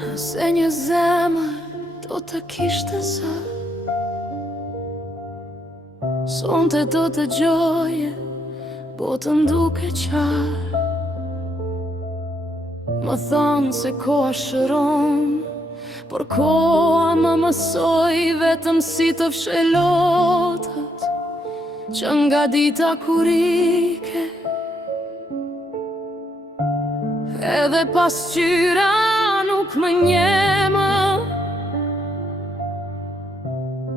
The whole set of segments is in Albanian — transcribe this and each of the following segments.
Se një zemër do të kishte zë, sonte do të gjoje, botën duke qarë. Më thonë se koha shëron, por koha më mësoj vetëm si të fshelotët që nga dita kur ike. Edhe pas qyra nuk më njema,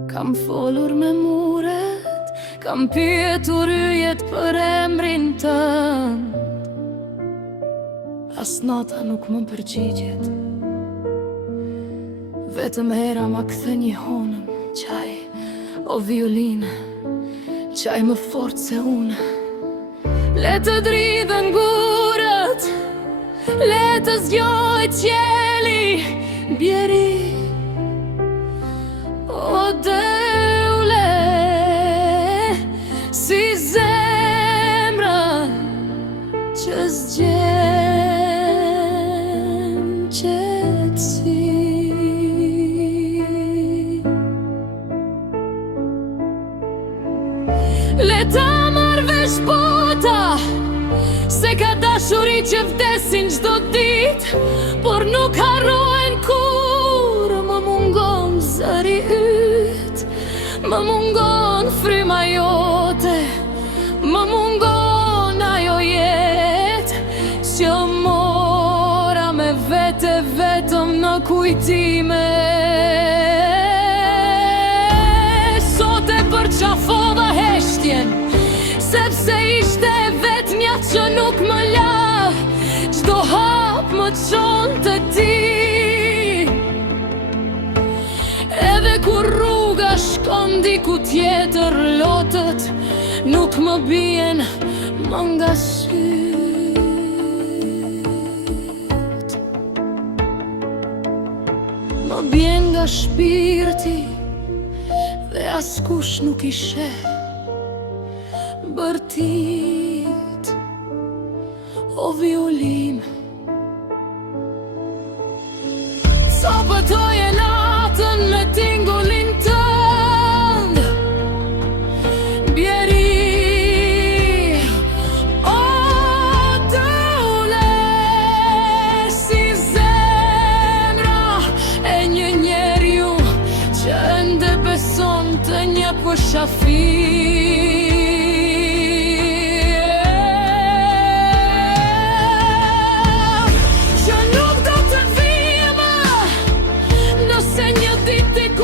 kam folur me muret, kam pyetur yjet për emrin tënd. As nota nuk më përgjigjet, vetëm hera ma kthe një honëm. Qaj o violinë, qaj më fort se unë. Le të dridhen gurët, le të zgjoj qeli, bjeri o deule, si zemra që zgjem qetësi. Le ta marrë vesh bota, se ka dashuri që vdesin çdo ditë, por nuk harrohen kur. Më mungon zëri yt, më mungon fryma jote, më mungon ajo jetë që mora me vete vetëm në kujtime. Sot e përqafova heshtjen, sepse ishte vetmja që nuk më la. Çdo hap më çon të ti, edhe kur rruga shkon diku tjetër, lotët nuk më bien më nga syt. Më bien nga shpirti dhe askush nuk i sheh bërtit o violinë. Sa pëtoje natën me tingullin tënd, bjeri o deule, si zemra e një njeriu që ende beson të një përshafi.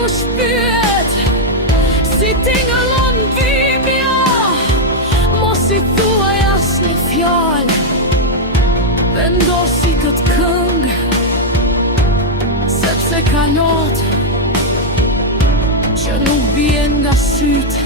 Shpyet, si tingëllon vimja, mos i thuaj asnjë fjalë, vendosi këtë këngë, sepse ka notë që nuk bien nga sytë.